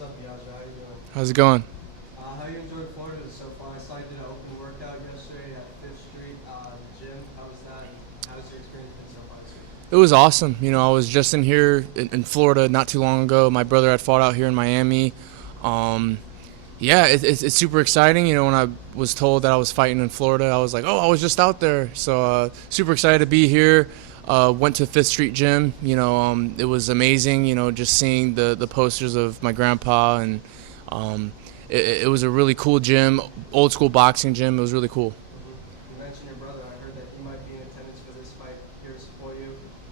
What's up, Biaggio? How you doing? How's it going? How you enjoyed Florida so far? I saw you did an open workout yesterday at Fifth Street Gym. How was that? And how's your experience been so far this week? It was awesome. I was just in here in Florida not too long ago. My brother had fought out here in Miami. Um, yeah, it's super exciting. When I was told that I was fighting in Florida, I was like, oh, I was just out there. So super excited to be here. Went to Fifth Street Gym. It was amazing. Just seeing the posters of my grandpa, and it was a really cool gym, old school boxing gym. It was really cool. You mentioned your brother. I heard that he might be in attendance for this fight here to support you.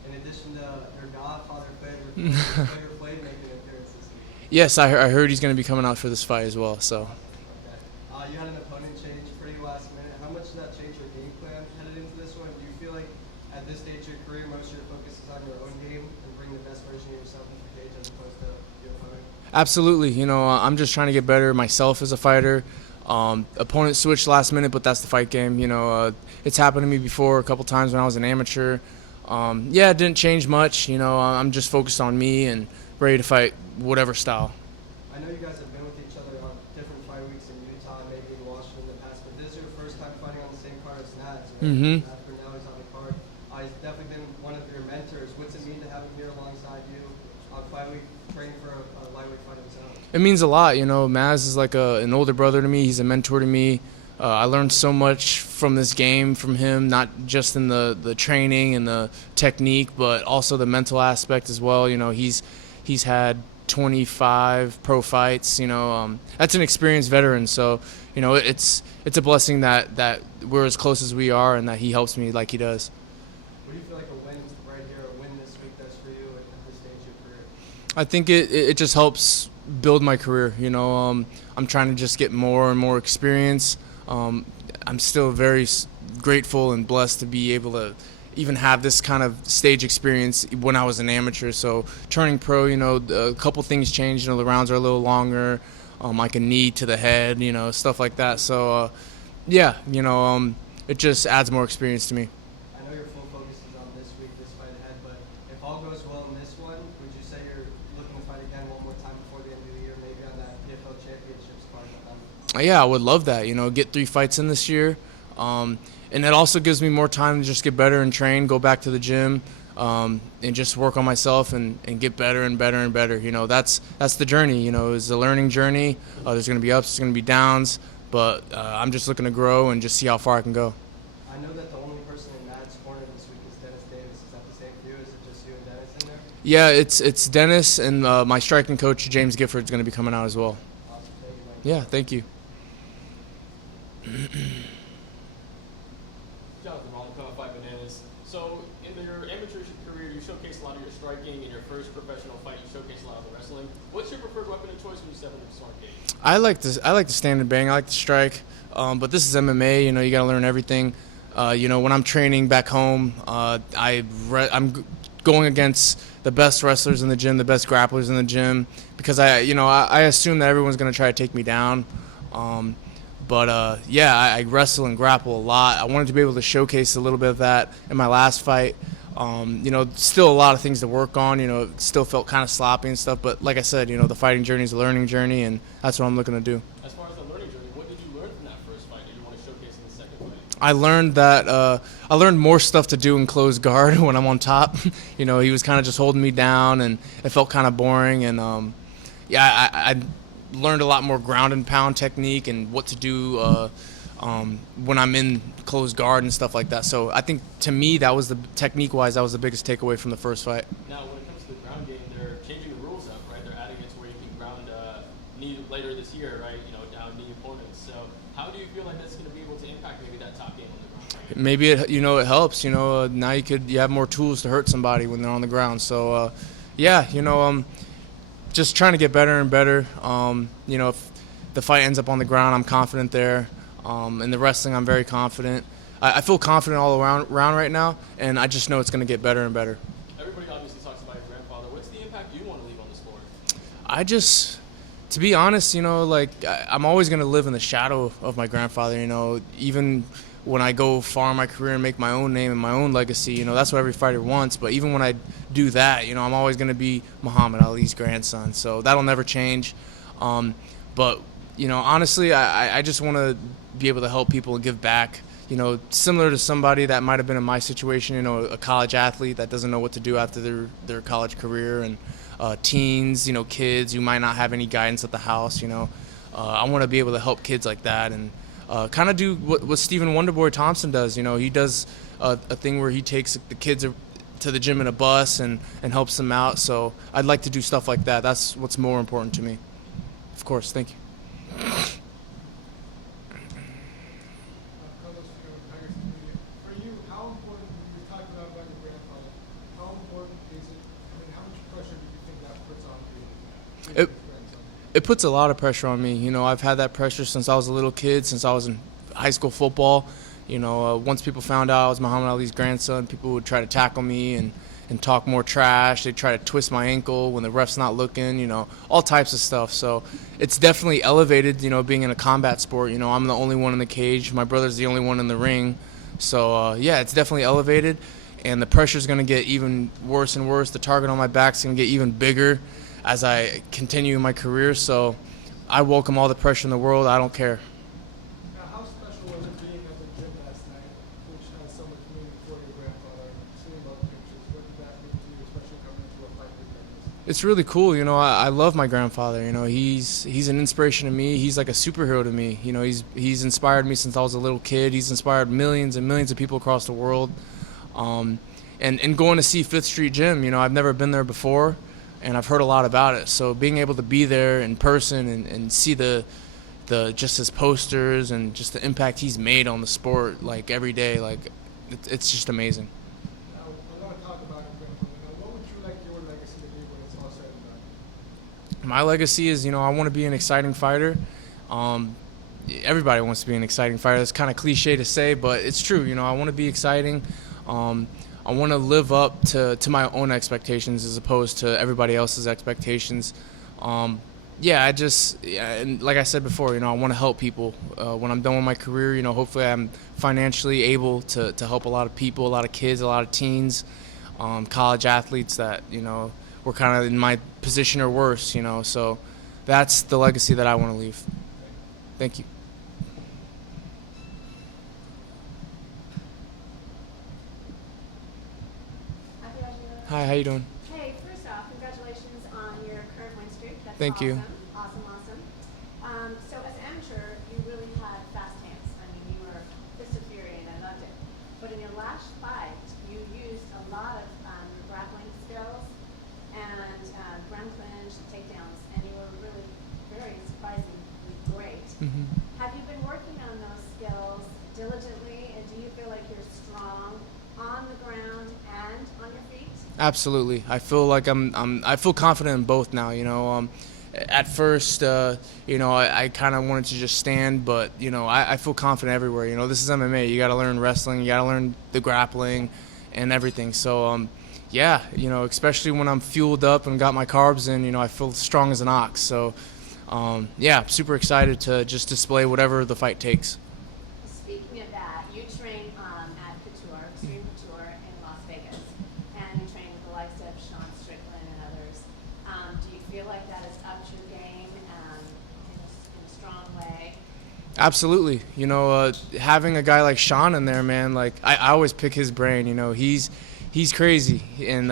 In addition to your godfather, Flavor Flav making an appearance this week. Yes, I heard he's going to be coming out for this fight as well. So. Okay. You had an opponent change pretty last minute. How much did that change your game plan headed into this one? Do you feel like at this stage of your career, most of your focus is on your own game and bring the best version of yourself into the cage as opposed to your opponent? Absolutely. I'm just trying to get better myself as a fighter. Opponent switched last minute, but that's the fight game. It's happened to me before a couple times when I was an amateur. Yeah, it didn't change much. I'm just focused on me and ready to fight whatever style. I know you guys have been with each other on different fight weeks in Utah, maybe in Washington in the past, but this is your first time fighting on the same card as Nats. Mm-hmm. Now he's on the card. He's definitely been one of your mentors. What's it mean to have him here alongside you on fight week, training for a lightweight fight of his own? It means a lot. Maz is like an older brother to me. He's a mentor to me. I learned so much from this game from him, not just in the training and the technique, but also the mental aspect as well. He's had 25 pro fights. That's an experienced veteran. So, it's a blessing that we're as close as we are and that he helps me like he does. What do you feel like a win right here, a win this week does for you at this stage of your career? I think it just helps build my career. I'm trying to just get more and more experience. I'm still very grateful and blessed to be able to even have this kind of stage experience when I was an amateur. So turning pro, a couple things changed. The rounds are a little longer, like a knee to the head, stuff like that. So yeah, it just adds more experience to me. I know your full focus is on this week, this fight ahead, but if all goes well in this one, would you say you're looking to fight again one more time before the end of the year, maybe on that PFL Championships card? Yeah, I would love that. Get 3 fights in this year. And it also gives me more time to just get better and train, go back to the gym, and just work on myself and get better and better and better. That's the journey. It's a learning journey. There's going to be ups, there's going to be downs, but I'm just looking to grow and just see how far I can go. I know that the only person in Matt's corner this week is Dennis Davis. Is that the same for you? Is it just you and Dennis in there? Yeah, it's Dennis, and my striking coach, James Gifford, is going to be coming out as well. Awesome. Thank you, Mike. Yeah, thank you. Jonathan Rollins, 5 Bananas. So, in your amateurship career, you showcased a lot of your striking. In your first professional fight, you showcased a lot of the wrestling. What's your preferred weapon of choice when you step into the sword cage? I like to stand and bang. I like to strike, but this is MMA. You got to learn everything. When I'm training back home, I'm going against the best wrestlers in the gym, the best grapplers in the gym, because I assume that everyone's going to try to take me down. But yeah, I wrestle and grapple a lot. I wanted to be able to showcase a little bit of that in my last fight. Still a lot of things to work on. It still felt kind of sloppy and stuff. But like I said, the fighting journey is a learning journey, and that's what I'm looking to do. As far as the learning journey, what did you learn from that first fight that you want to showcase in the second fight? I learned that I learned more stuff to do in closed guard when I'm on top. He was kind of just holding me down, and it felt kind of boring. And yeah, I learned a lot more ground and pound technique and what to do when I'm in closed guard and stuff like that. So I think to me that was technique-wise, that was the biggest takeaway from the first fight. Now, when it comes to the ground game, they're changing the rules up, right? They're adding it to where you can ground knee later this year, right? Down knee opponents. So how do you feel like that's going to be able to impact maybe that top game on the ground? Maybe it helps. Now you have more tools to hurt somebody when they're on the ground. So yeah, just trying to get better and better. If the fight ends up on the ground, I'm confident there. In the wrestling, I'm very confident. I feel confident all around right now, and I just know it's going to get better and better. Everybody obviously talks about your grandfather. What's the impact you want to leave on the sport? To be honest, I'm always going to live in the shadow of my grandfather. Even when I go far in my career and make my own name and my own legacy, that's what every fighter wants. But even when I do that, I'm always going to be Muhammad Ali's grandson. So that'll never change. But honestly, I just want to be able to help people and give back. Similar to somebody that might have been in my situation, a college athlete that doesn't know what to do after their college career, and teens, kids who might not have any guidance at the house. I want to be able to help kids like that, and kind of do what Stephen Wonderboy Thompson does. He does a thing where he takes the kids to the gym in a bus and helps them out. So I'd like to do stuff like that. That's what's more important to me. Of course, thank you. For you, how important, you were talking about your grandfather, how important is it, how much pressure do you think that puts on you? It puts a lot of pressure on me. I've had that pressure since I was a little kid, since I was in high school football. Once people found out I was Muhammad Ali's grandson, people would try to tackle me and talk more trash. They'd try to twist my ankle when the ref's not looking, all types of stuff. So it's definitely elevated, being in a combat sport. I'm the only one in the cage. My brother's the only one in the ring. So, yeah, it's definitely elevated. And the pressure's going to get even worse and worse. The target on my back's going to get even bigger as I continue my career. So I welcome all the pressure in the world. I don't care. Now, how special was it being at the gym last night, which has so much meaning for your grandfather, seeing those pictures? What did that mean to you, especially coming into a fight like this? It's really cool. I love my grandfather. He's an inspiration to me. He's like a superhero to me. He's inspired me since I was a little kid. He's inspired millions and millions of people across the world. And going to see Fifth Street Gym, I've never been there before, and I've heard a lot about it. So being able to be there in person and see the just his posters and just the impact he's made on the sport, like every day, like it's just amazing. Now, I want to talk about your grandfather. Now, what would you like your legacy to be when it's all said and done? My legacy is, I want to be an exciting fighter. Everybody wants to be an exciting fighter. That's kind of cliche to say, but it's true. I want to be exciting. I want to live up to my own expectations as opposed to everybody else's expectations. And like I said before, I want to help people. When I'm done with my career, hopefully I'm financially able to help a lot of people, a lot of kids, a lot of teens, college athletes that, were kind of in my position or worse, So that's the legacy that I want to leave. Thank you. Hi, how you doing? Hey, first off, congratulations on your current win streak. That's Thank you. Awesome. So as an amateur, you really had fast hands. I mean, you were fist of fury, and I loved it. But in your last fight, you used a lot of grappling skills and ground clinch, takedowns, and you were really very surprisingly great. Mm-hmm. Have you been working on those skills diligently, and do you feel like you're strong on the ground and on your feet? Absolutely. I feel like I feel confident in both now. At first, I kind of wanted to just stand, but I feel confident everywhere. This is MMA. You got to learn wrestling. You got to learn the grappling, and everything. So, especially when I'm fueled up and got my carbs in, I feel strong as an ox. So, super excited to just display whatever the fight takes. Speaking of that, you train at Extreme Couture in Las Vegas, and you train with the likes of Sean Strickland and others. Do you feel like that has upped your game in a strong way? Absolutely. Having a guy like Sean in there, man, like I always pick his brain. He's crazy, and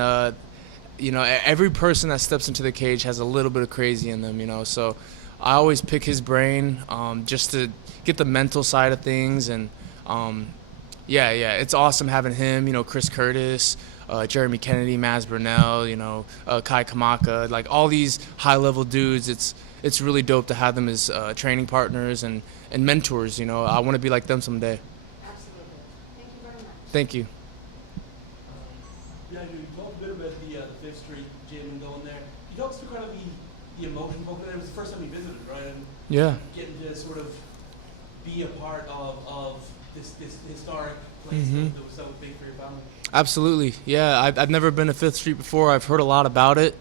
every person that steps into the cage has a little bit of crazy in them. So I always pick his brain just to get the mental side of things, and it's awesome having him. Chris Curtis, Jeremy Kennedy, Maz Burnell, Kai Kamaka, like all these high-level dudes. It's really dope to have them as training partners and mentors. I want to be like them someday. Absolutely. Thank you very much. Thank you. Yeah, you talked a bit about the Fifth Street Gym and going there. You talked to kind of the emotion of it. It was the first time you visited, right? And Yeah. getting to sort of be a part of this historic place Mm-hmm. that was so big for your family. Absolutely. Yeah, I've never been to Fifth Street before. I've heard a lot about it.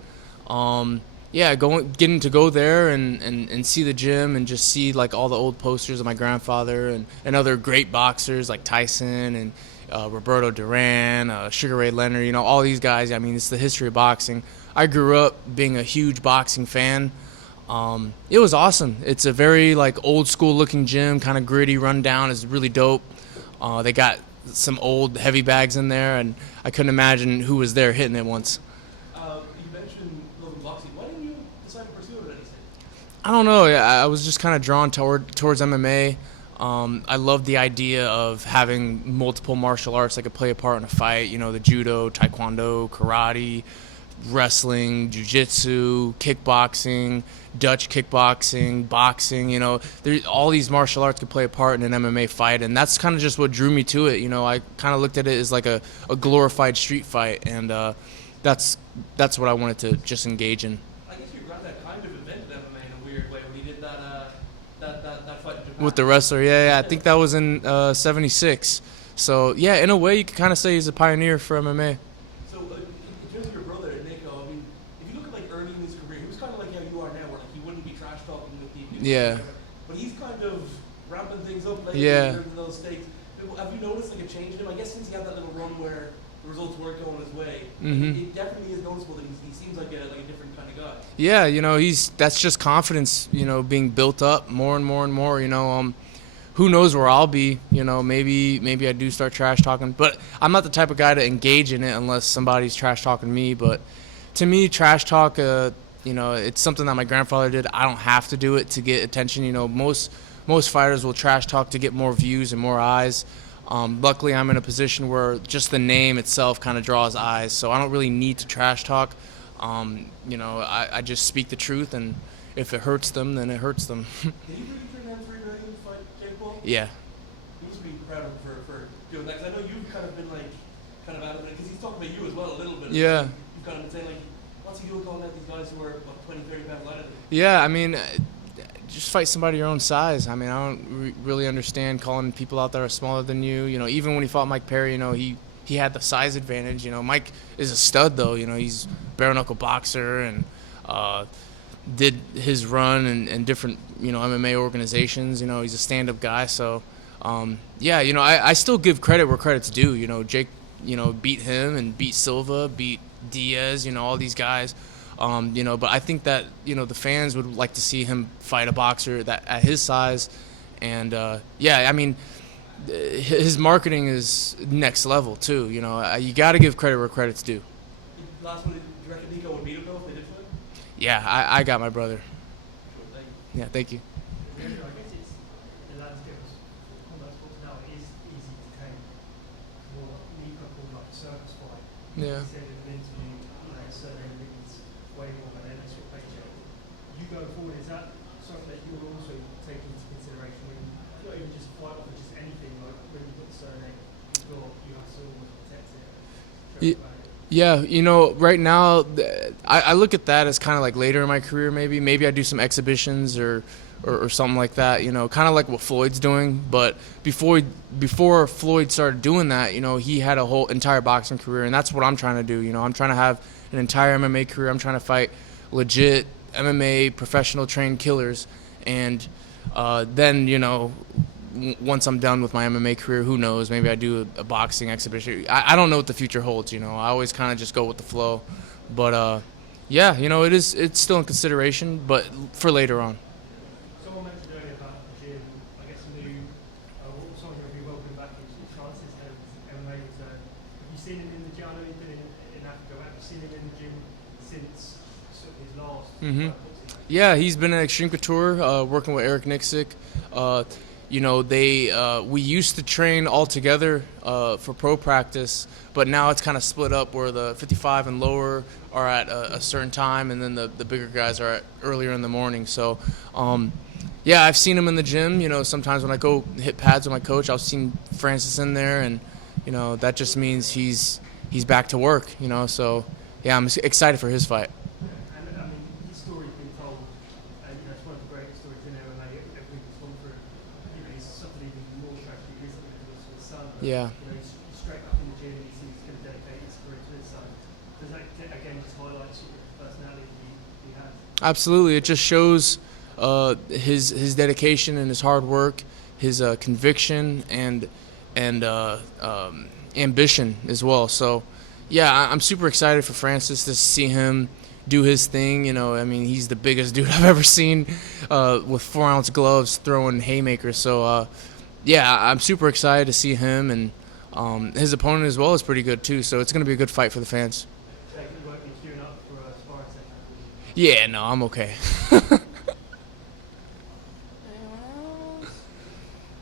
Getting to go there and see the gym and just see like all the old posters of my grandfather and other great boxers like Tyson and Roberto Duran, Sugar Ray Leonard, all these guys. I mean, it's the history of boxing. I grew up being a huge boxing fan. It was awesome. It's a very like old school looking gym, kind of gritty, run down. It's really dope. They got some old heavy bags in there, and I couldn't imagine who was there hitting it once. You mentioned loving boxing. Why didn't you decide to pursue it at any stage? I don't know. I was just kind of drawn towards MMA. I love the idea of having multiple martial arts that could play a part in a fight. You know, the judo, taekwondo, karate, wrestling, jiu-jitsu, kickboxing, Dutch kickboxing, boxing. You know, all these martial arts could play a part in an MMA fight, and that's kind of just what drew me to it. You know, I kind of looked at it as like a glorified street fight, and that's what I wanted to just engage in. I guess your granddad kind of invented MMA in a weird way when he did that fight in Japan. With the wrestler, yeah, I think that was in '76. So yeah, in a way, you could kind of say he's a pioneer for MMA. So in terms of your brother, Nico, I mean, if you look at like early in his career, he was kind of like how you are now, where like he wouldn't be trash talking with people. Yeah. But he's kind of ramping things up lately Yeah. in terms of those stakes. Have you noticed like a change in him? I guess since he had that little run where the results weren't going his way, it definitely is noticeable that he seems like a different kind of guy. Yeah, you know, that's just confidence, you know, being built up more and more and more, you know. Who knows where I'll be, you know, maybe I do start trash talking, but I'm not the type of guy to engage in it unless somebody's trash talking me. But to me, trash talk, you know, it's something that my grandfather did. I don't have to do it to get attention. You know, most fighters will trash talk to get more views and more eyes. Luckily, I'm in a position where just the name itself kind of draws eyes, so I don't really need to trash talk. You know, I just speak the truth, and if it hurts them, then it hurts them. Did he really turn down $3 million to fight Jake Paul? Yeah. He must be proud of him for doing that. Because I know you've kind of been like, kind of adamant, because he's talking about you as well a little bit. Yeah. You've kind of been saying like, what's he doing calling out these guys who are what, 20, 30 pounds lighter than him? Yeah, I mean, just fight somebody your own size. I mean, I don't really understand calling people out that are smaller than you. You know, even when he fought Mike Perry, you know, he had the size advantage. You know, Mike is a stud, though. You know, he's bare knuckle boxer and did his run in different, you know, MMA organizations. You know, he's a stand-up guy. So, yeah, you know, I still give credit where credit's due. You know, Jake, you know, beat him and beat Silva, beat Diaz, you know, all these guys. You know, but I think that, you know, the fans would like to see him fight a boxer that at his size. And, yeah, I mean, his marketing is next level, too. You know, you got to give credit where credit's due. Last one, do you reckon Nico would beat him though if they did fight? Yeah, I got my brother. Sure, thank you. Yeah, thank you. I guess it's the landscape of combat sports now. It is easy to take what Nico called like a circus fight. Yeah. He said in an interview, you know, certain individuals way more than an extra paycheck. You go forward, is that something that you will also take into consideration when not even just fight off, but just anything like when you've got the surname, you have to almost protect it. Yeah, you know, right now, I look at that as kind of like later in my career, maybe. Maybe I do some exhibitions or something like that, you know, kind of like what Floyd's doing. But before Floyd started doing that, you know, he had a whole entire boxing career, and that's what I'm trying to do. You know, I'm trying to have an entire MMA career. I'm trying to fight legit MMA professional trained killers. And then, you know, once I'm done with my MMA career, who knows? Maybe I do a boxing exhibition. I don't know what the future holds, you know. I always kind of just go with the flow. But, yeah, you know, it's still in consideration, but for later on. Someone mentioned earlier about the gym. I guess someone who will be welcome back in chances of MMA return. Have you seen him in the gym? I know he's been in Africa. Have you seen him in the gym since sort of his last? Yeah, he's been at Extreme Couture, working with Eric Nixick. You know, we used to train all together for pro practice, but now it's kind of split up where the 55 and lower are at a certain time, and then the bigger guys are at earlier in the morning. So, yeah, I've seen him in the gym. You know, sometimes when I go hit pads with my coach, I've seen Francis in there, and you know that just means he's back to work. You know, so yeah, I'm excited for his fight. And I mean, his story's been told, and you know, it's one of the greatest stories in MMA. Everything's gone through. You know, he's suffered even more tragedy recently because of his son. But, Yeah. you know, he's straight up in the gym. He's going to dedicate his career to his son. Does that again just highlight sort of the personality he has? Absolutely, it just shows his dedication and his hard work, his conviction and ambition as well. So, yeah, I'm super excited for Francis to see him do his thing. You know, I mean, he's the biggest dude I've ever seen with 4-ounce gloves throwing haymakers. So, yeah, I'm super excited to see him, and his opponent as well is pretty good too. So it's going to be a good fight for the fans. Jake, you won't be queuing up for a sparring session. Yeah, no, I'm okay. Anyone else?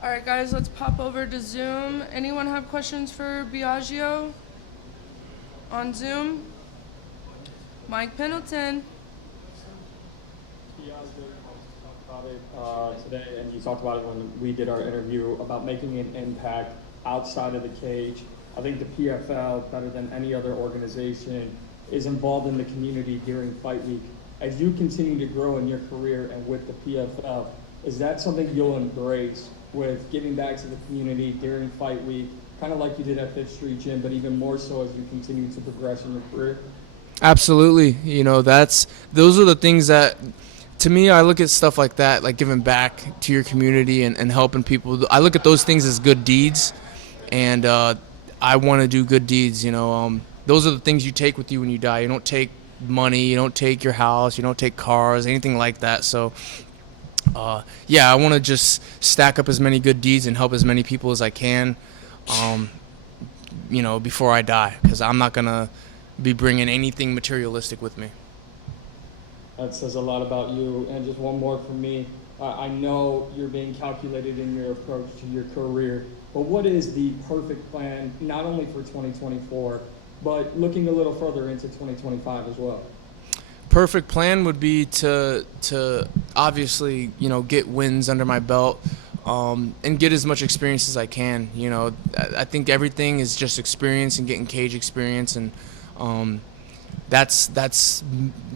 All right, guys, let's pop over to Zoom. Anyone have questions for Biaggio on Zoom? Mike Pendleton. About it today, and you talked about it when we did our interview about making an impact outside of the cage. I think the PFL, better than any other organization, is involved in the community during fight week. As you continue to grow in your career and with the PFL, is that something you'll embrace with giving back to the community during fight week, kind of like you did at Fifth Street Gym, but even more so as you continue to progress in your career? Absolutely. You know, those are the things that, to me, I look at stuff like that, like giving back to your community and helping people. I look at those things as good deeds, and I want to do good deeds. You know, those are the things you take with you when you die. You don't take money, you don't take your house, you don't take cars, anything like that. So, yeah, I want to just stack up as many good deeds and help as many people as I can, you know, before I die, because I'm not going to be bringing anything materialistic with me. That says a lot about you. And just one more from me. I know you're being calculated in your approach to your career, but what is the perfect plan, not only for 2024, but looking a little further into 2025 as well? Perfect plan would be to obviously, you know, get wins under my belt, and get as much experience as I can. You know, I think everything is just experience and getting cage experience, and that's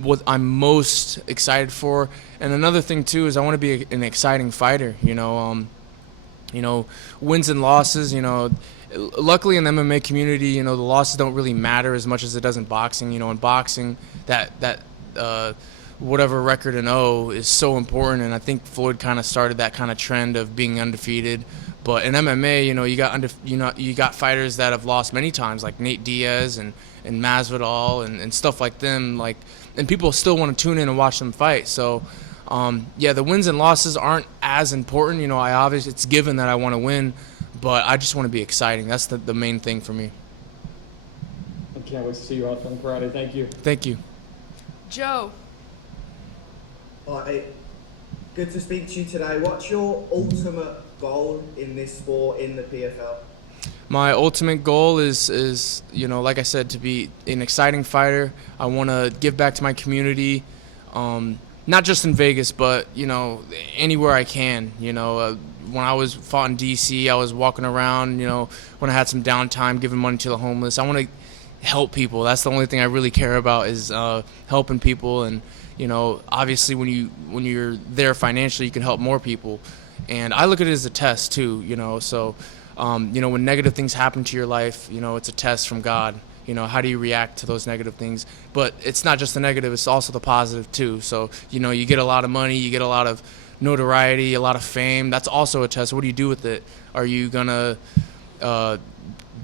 what I'm most excited for. And another thing too is I want to be an exciting fighter. You know, wins and losses. You know, luckily in the MMA community, you know, the losses don't really matter as much as it does in boxing. You know, in boxing, that whatever record in O is so important, and I think Floyd kind of started that kind of trend of being undefeated. But in MMA, you know, you got fighters that have lost many times, like Nate Diaz and Masvidal and stuff like them, like, and people still want to tune in and watch them fight. So, yeah, the wins and losses aren't as important. You know, it's given that I want to win, but I just want to be exciting. That's the main thing for me. I can't wait to see you out on Friday. Thank you. Thank you. Joe. Hi, good to speak to you today. What's your ultimate goal in this sport, in the PFL? My ultimate goal is, you know, like I said, to be an exciting fighter. I want to give back to my community, not just in Vegas, but, you know, anywhere I can. You know, when I was fought in D.C., I was walking around, you know, when I had some downtime, giving money to the homeless. I want to help people. That's the only thing I really care about, is helping people. And, you know, obviously when you're there financially, you can help more people. And I look at it as a test too, you know. So, you know, when negative things happen to your life, you know, it's a test from God. You know, how do you react to those negative things? But it's not just the negative, it's also the positive too. So, you know, you get a lot of money, you get a lot of notoriety, a lot of fame. That's also a test. What do you do with it? Are you going to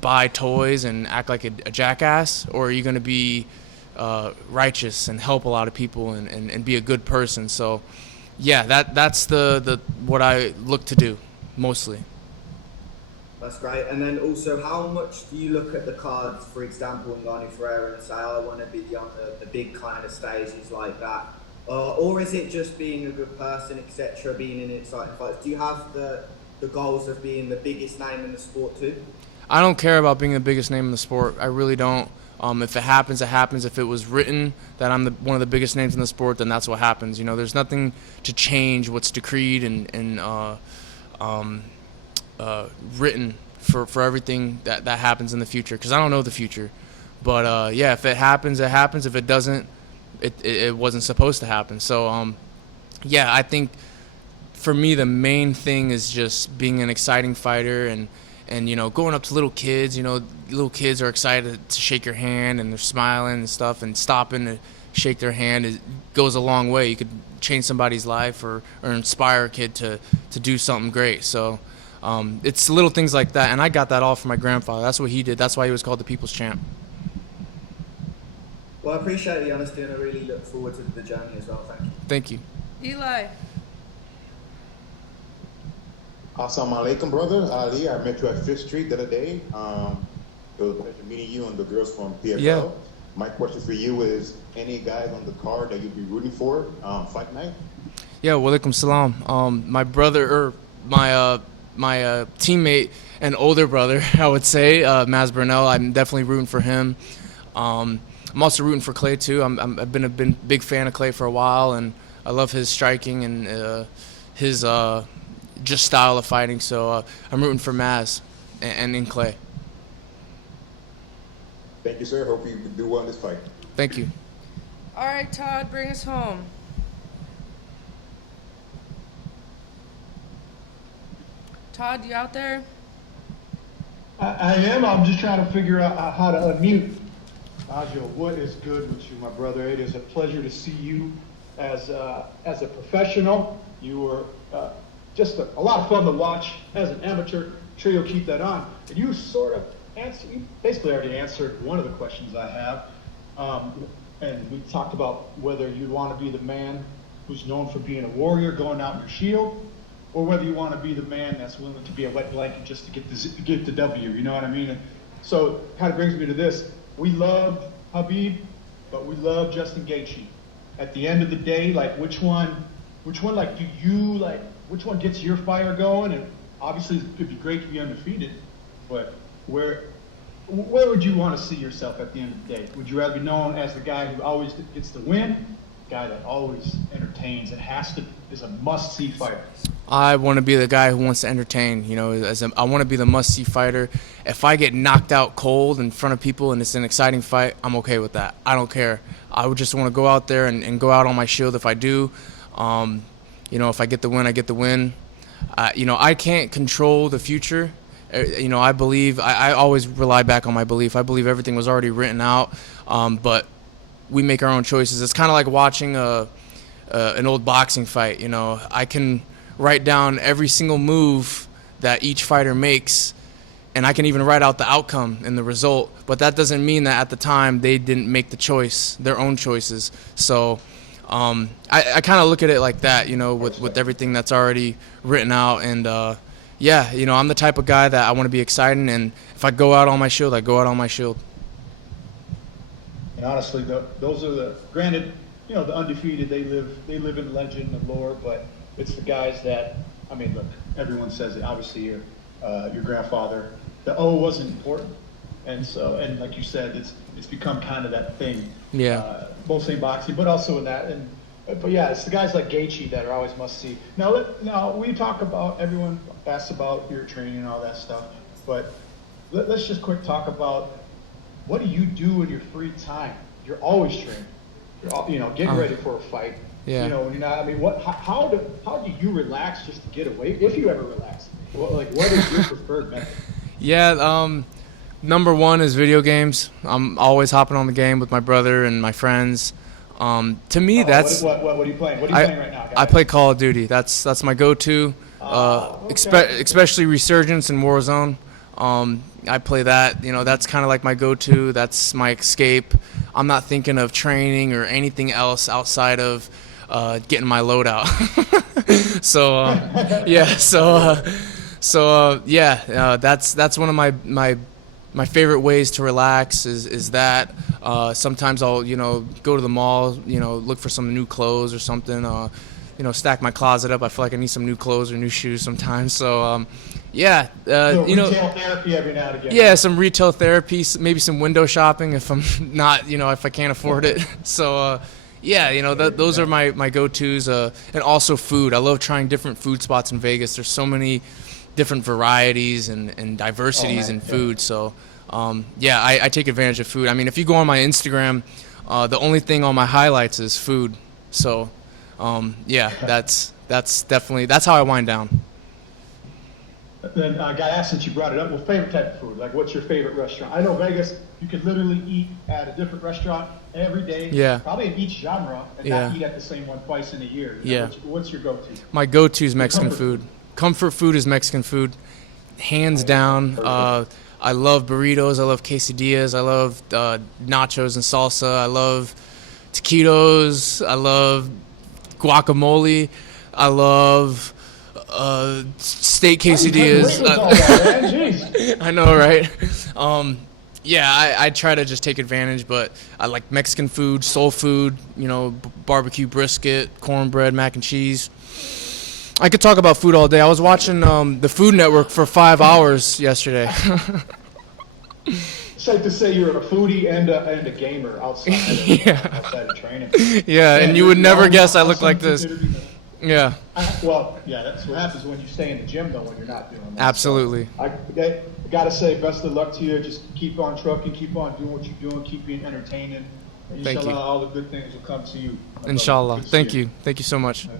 buy toys and act like a jackass? Or are you going to be righteous and help a lot of people and be a good person? So, yeah, that's the what I look to do mostly. That's great. And then also, how much do you look at the cards, for example, in Ngannou Ferreira, and say, I want to be on the big kind of stages like that? Or is it just being a good person, etc., being in exciting fights? Do you have the goals of being the biggest name in the sport too? I don't care about being the biggest name in the sport. I really don't. If it happens, it happens. If it was written that I'm one of the biggest names in the sport, then that's what happens. You know, there's nothing to change what's decreed and written for everything that happens in the future, because I don't know the future. But, yeah, if it happens, it happens. If it doesn't, it wasn't supposed to happen. So, yeah, I think for me the main thing is just being an exciting fighter and, you know, going up to little kids. You know, little kids are excited to shake your hand, and they're smiling and stuff, and stopping to shake their hand goes a long way. You could change somebody's life or inspire a kid to do something great. So it's little things like that, and I got that all from my grandfather. That's what he did. That's why he was called the People's Champ. Well, I appreciate the honesty, and I really look forward to the journey as well. Thank you. Thank you. Eli. Assalamu alaikum, brother. Ali, I met you at 5th Street the other day. It was a pleasure meeting you and the girls from PFL. Yeah. My question for you is, any guys on the card that you'd be rooting for fight night? Yeah, walaikum salam. My brother, or my teammate and older brother, I would say, Maz Burnell, I'm definitely rooting for him. I'm also rooting for Clay, too. I've been a big fan of Clay for a while, and I love his striking and his just style of fighting. So I'm rooting for Maz and in Clay. Thank you, sir. Hope you can do well in this fight. Thank you. All right, Todd, bring us home. Todd, you out there? I am. I'm just trying to figure out how to unmute. Biaggio, what is good with you, my brother? It is a pleasure to see you as a professional. You were just a lot of fun to watch as an amateur. I'm sure you'll keep that on. And you sort of you basically already answered one of the questions I have. And we talked about whether you'd want to be the man who's known for being a warrior, going out in your shield, or whether you want to be the man that's willing to be a wet blanket just to get the W. You know what I mean? And so it kind of brings me to this. We loved Khabib, but we love Justin Gaethje. At the end of the day, like which one like do you like? Which one gets your fire going? And obviously, it'd be great to be undefeated, but where would you want to see yourself at the end of the day? Would you rather be known as the guy who always gets the win, guy that always entertains and is a must-see fighter? I want to be the guy who wants to entertain. You know, I want to be the must-see fighter. If I get knocked out cold in front of people and it's an exciting fight, I'm okay with that. I don't care. I would just want to go out there and go out on my shield if I do. You know, if I get the win, I get the win. You know, I can't control the future. You know, I believe, I always rely back on my belief. I believe everything was already written out, but we make our own choices. It's kind of like watching an old boxing fight. You know, I can write down every single move that each fighter makes, and I can even write out the outcome and the result, but that doesn't mean that at the time they didn't make the choice, their own choices. So I kind of look at it like that, you know, with everything that's already written out. And yeah, you know, I'm the type of guy that I want to be exciting, and if I go out on my shield, I go out on my shield. And honestly, those are granted, you know, the undefeated, they live in legend and lore, but it's the guys that, I mean, look, everyone says it, obviously your grandfather, the O wasn't important. And so, and like you said, it's become kind of that thing. Yeah. Mostly in boxing, but also in that. But yeah, it's the guys like Gaethje that are always must see. Now we talk about, everyone asks about your training and all that stuff, but let's just quick talk about what do you do in your free time? You're always training. You're getting ready for a fight. Yeah. You know, when you're not. I mean, how do you relax just to get away? If you ever relax, what is your preferred method? Yeah. Number one is video games. I'm always hopping on the game with my brother and my friends. To me, that's what are you playing? What are you playing right now, guys? I play Call of Duty. That's my go-to. Okay. Especially Resurgence and Warzone. I play that. You know, that's kind of like my go-to. That's my escape. I'm not thinking of training or anything else outside of getting my load out. So yeah. That's one of my favorite ways to relax is that. Sometimes I'll, go to the mall, look for some new clothes or something, stack my closet up. I feel like I need some new clothes or new shoes sometimes. So, yeah. Retail therapy every now and again. Yeah, some retail therapy, maybe some window shopping if I'm not, if I can't afford it. So, yeah, those are my go-tos. And also food. I love trying different food spots in Vegas. There's so many different varieties and diversities in food. So, I take advantage of food. I mean, if you go on my Instagram, the only thing on my highlights is food. So, that's definitely, that's how I wind down. Then I got asked, since you brought it up, well, favorite type of food, like what's your favorite restaurant? I know Vegas, you could literally eat at a different restaurant every day, probably in each genre, and not eat at the same one twice in a year. What's your go-to? My go-to is Mexican food. Comfort food is Mexican food, hands down. I love burritos. I love quesadillas. I love nachos and salsa. I love taquitos. I love guacamole. I love steak quesadillas. I know, right? Yeah, I try to just take advantage, but I like Mexican food, soul food, you know, barbecue brisket, cornbread, mac and cheese. I could talk about food all day. I was watching the Food Network for 5 hours yesterday. Safe to say you're a foodie and a gamer outside outside of training. Yeah, and you would never guess I look like this. Yeah. Well, yeah, that's what happens when you stay in the gym, though, when you're not doing that. Absolutely. So I got to say, best of luck to you. Just keep on trucking, keep on doing what you're doing, keep being entertaining. And Thank inshallah, you. all the good things will come to you. Inshallah. Good to see Thank you. Thank you so much. Right.